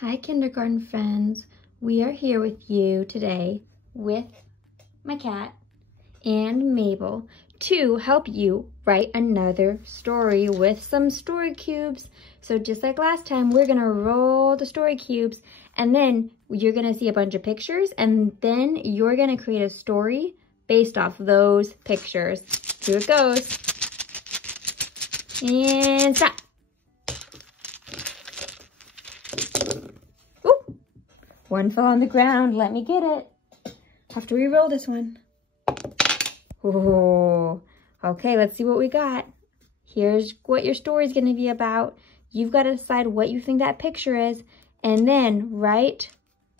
Hi, kindergarten friends. We are here with you today with my cat and Mabel to help you write another story with some story cubes. So just like last time, we're gonna roll the story cubes and then you're gonna see a bunch of pictures and then you're gonna create a story based off those pictures. Here it goes. And stop. One fell on the ground. Let me get it. Have to re-roll this one. Oh, okay, let's see what we got. Here's what your story's gonna be about. You've got to decide what you think that picture is and then write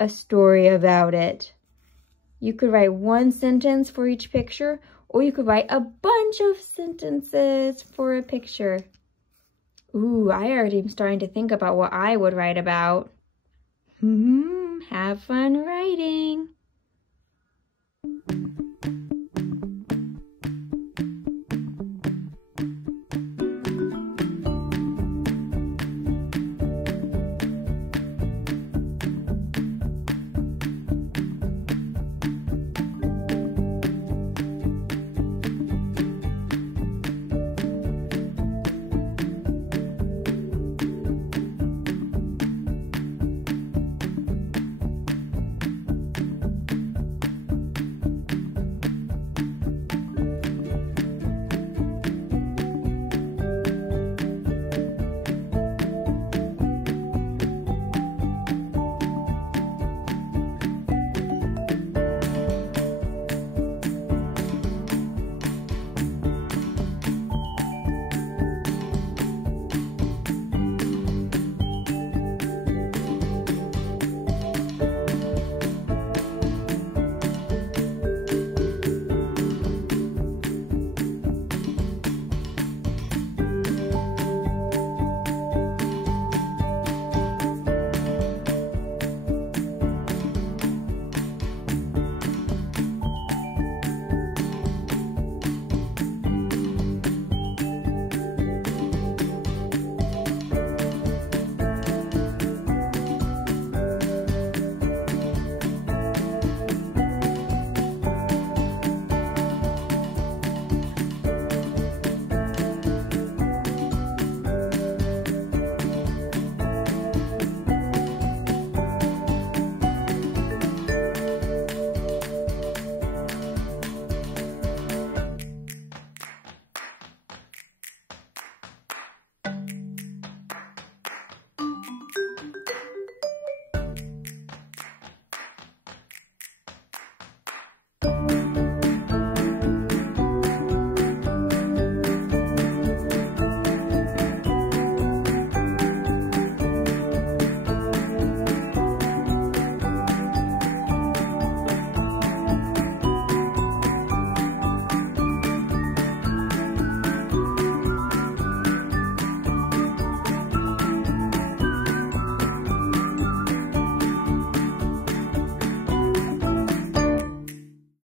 a story about it. You could write one sentence for each picture or you could write a bunch of sentences for a picture. Ooh, I already am starting to think about what I would write about. Have fun writing.